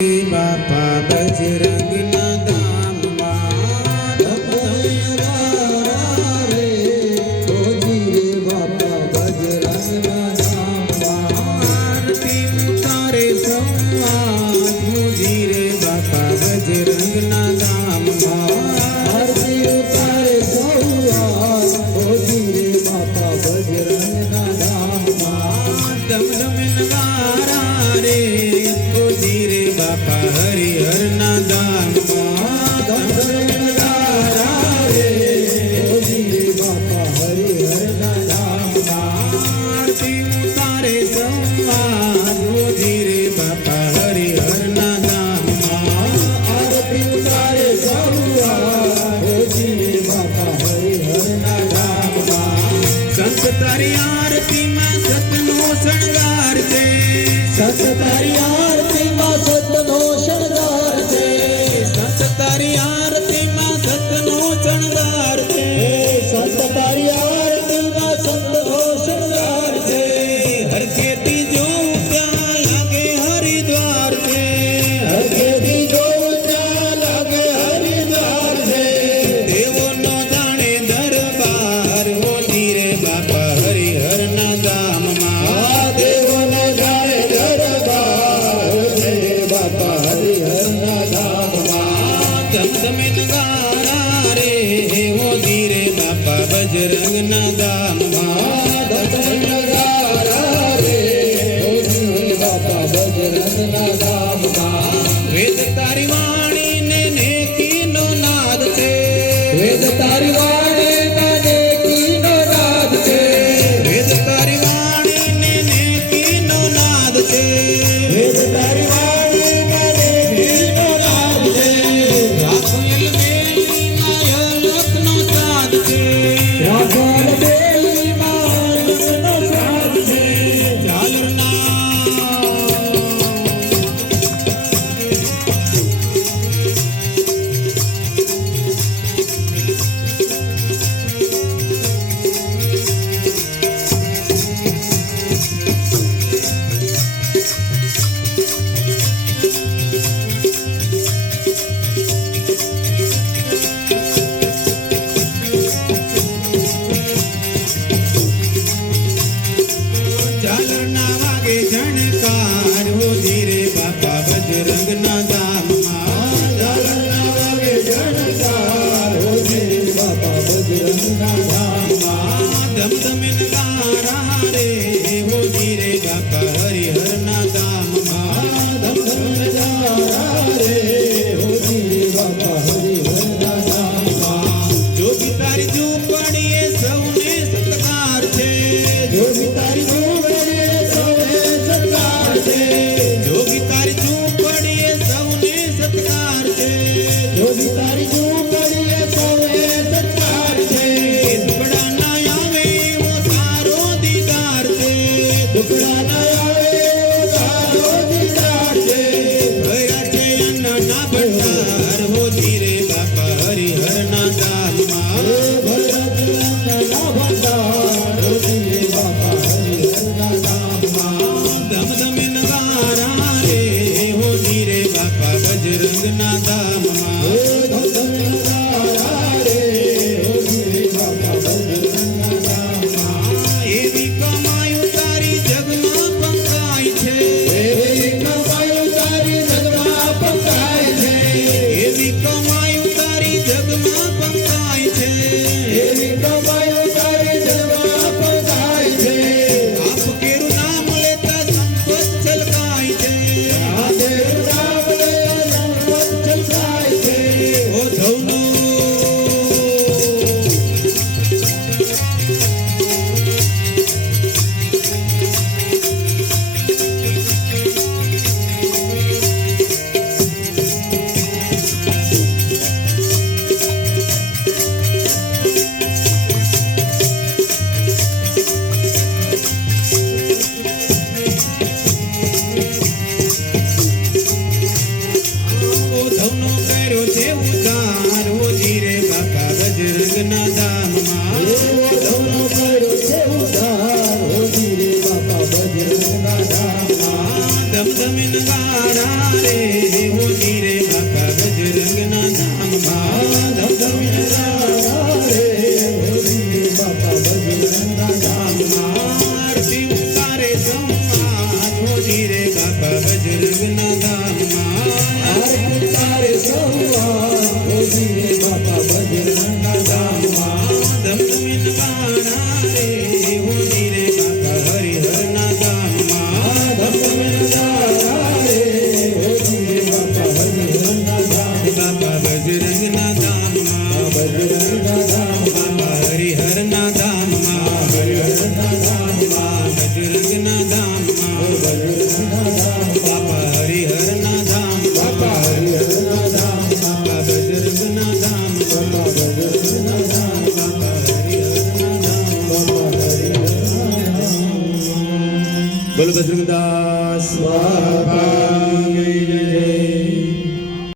બાપા બજરંગના ધામમાં રે ખોજી રે બાપા બજરંગના ધામમાં આરતી ઉતારે સંવાદ ખોજી રે બાપા બજરંગના ધામમાં આરતી ઉતારે સંવાદ ખોજી રે બાપા બજરંગના ધામમાં ધમધમ નગારા રે ખોજી રે બાપા હરિહરના ધામમાં ધમધમ નગારા રે ખોજી રે બાપા હરિહરના ધામમાં આરતી ઉતારે સંવાદ ખોજી રે બાપા હરિહરના ધામમાં આરતી ઉતારે સંવાદ ખોજી રે બાપા હરિહરના ધામમાં સંત તારી આરતીમાં સતનો શણગાર છે સંત તારી આરતીમાં સતનો શણગાર છે સંત તારી આરતીમાં સતનો શણગાર છે સંત તારી આરતીમાં સતનો શણગાર છે હર ખેતી જોઉં ત્યાં લાગે હરિદ્વાર છે હર ખેતી જોઉં ત્યાં લાગે હરિદ્વાર છે દેવોનો જાણે દરબાર હોતી રે બાપા હરિહરના ધામમાં દેવોનો જાણે દરબાર છે બાપા હરિહરના ધામમાં ધમધમે નગારા રે હોતી રે બાપા બજરંગના ધામમાં ધમધમે નગારા રે હોતી રે બાપા બજરંગના ધામમાં વેદ તારી વાણી ને નેકીનો નાદ છે વેદ તારી વાણી ને નેકીનો નાદ છે વેદ તારી વાણી ને નેકીનો નાદ છે વેદ તારી વાણી ને નેકીનો નાદ છે રાખેલ બેલીમાં અલખનો સાદ છે રાખેલ બેલીમાં અલખનો સાદ છે ઝાલરના ઝાલરના વાગે ઝણકાર હોતી રે બાપા બજરંગના ધામમાં ઝાલરના વાગે ઝણકાર હોતી રે બાપા બજરંગના ધામમાં ધમધમે નગારા રે હોતી રે બાપા હરિહરના ધામમાં ધમધમે નગારા રે હોતી રે બાપા હરિહરના ધામમાં જોગી તારી ઝૂંપડીએ સૌને સત્કાર છે જોગી તારી ઝૂંપડીએ સૌને સત્કાર છે જોગી તારી ઝૂંપડીએ સૌને સત્કાર છે જોગી તારી ઝૂંપડીએ સૌને સત્કાર છે દુબળા ના આવે એવો તારો દીદાર છે દુબળા ના આવે એવો તારો દીદાર છે ભર્યા છે અન્નના ભંડાર હોતી રે બાપા હરિહરના ધામમાં ભર્યા છે અન્નના ભંડાર હોતી રે બાપા હરિહરના ધામમાં ધમધમે નગારા રે હોતી રે બાપા બજરંગના ધામમાં ધમધમે નગારા રે હોતી રે બાપા બજરંગના ધામમાં એવી કમાયું તારી જગમાં પંકાય છે એવી કમાયું તારી જગમાં પંકાય છે એવી કમાયું તારી જગમાં પંકાય છે એવી કમાયું તારી જગમાં પંકાય છે આપ કેરું નામ લેતા સંપત છલકાય છે આ કેરું નામ લેતા સંપત છલકાય હો ધીરે બાપા બજરંગના ધામમાં ધમધમીને રાણા રે હો ધીરે બાપા બજરંગના ધામમાં આરતી ઉતારે સંવાદ હો ધીરે બાપા બજરંગના ધામમાં આરતી ઉતારે સંવાદ હો ધીરે બાપા બજરંગના ધામમાં ધમધમીને રાણા રે હો ધીરે બાપા હરિહરના ધામમાં ધમધમીને રાણા રે હો ધીરે બાપા હરિહરના ધામ બાપા બજરંગના ધામમાં બજરંગના ધામ બાપા હરિહરના ધામમાં હરિહરના ધામમાં બજરંગના ધામમાં બજરંગના ધામ બાપા હરિહરના ધામ બાપા હરિહરના ધામ બાપા બજરંગના ધામ બાપા બજરંગના ધામ બાપા હરિહરના ધામ બાપા હરિહરના ધામ બોલ બજરંગદાસ બાપા જય જય